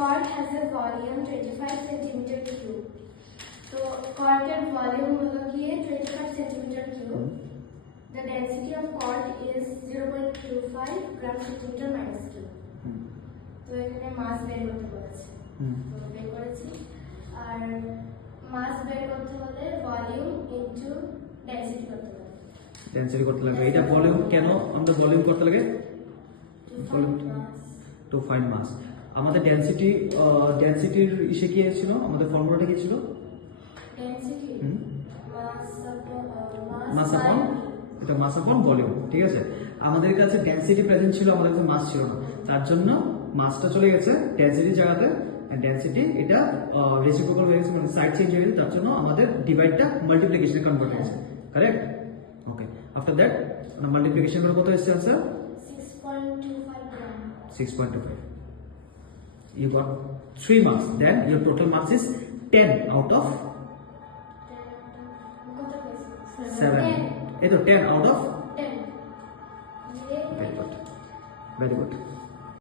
cork has a volume 25 centimeter cube. So cork and volume হলো গিয়ে 25 centimeter cube. The density of cork is 0.25 gram centimeter minus cube. তো এখানে মাস বের করতে বলেছে। তো বের করেছি। আর মাস বের করতে হলে ভলিউম ইনটু ডেনসিটি করতে হবে। ডেনসিটি করতে লাগে। এটা ভলিউম কেন আমরা ভলিউম করতে লাগে? টু ফাইন্ড মাস। আমাদের ডেনসিটির ইসে কি ছিল? আমাদের ফর্মুলাটা কি ছিল? ডেনসিটি মাস আপন এটা মাস আপন ভলিউম, ঠিক আছে? আমাদের কাছে ডেনসিটি প্রেজেন্ট ছিল, আমাদের কাছে মাস ছিল না, তার জন্য মাসটা চলে গেছে ডেনসিটি জায়গাতে। ডেনসিটি এটা রেসিপ্রোকাল হয়ে গেছে, মানে সাইড চেঞ্জ হয়ে গেছে, তার জন্য আমাদের ডিভাইডটা মাল্টিপ্লিকেশনে কনভার্ট হয়েছে, correct? Okay, after that multiplication করে কত এসেছে answer? 6.25 gram. 6.25. You got 3 marks. Then your total marks is 10 out of 7. It is 10 out of 10. very good. Very good.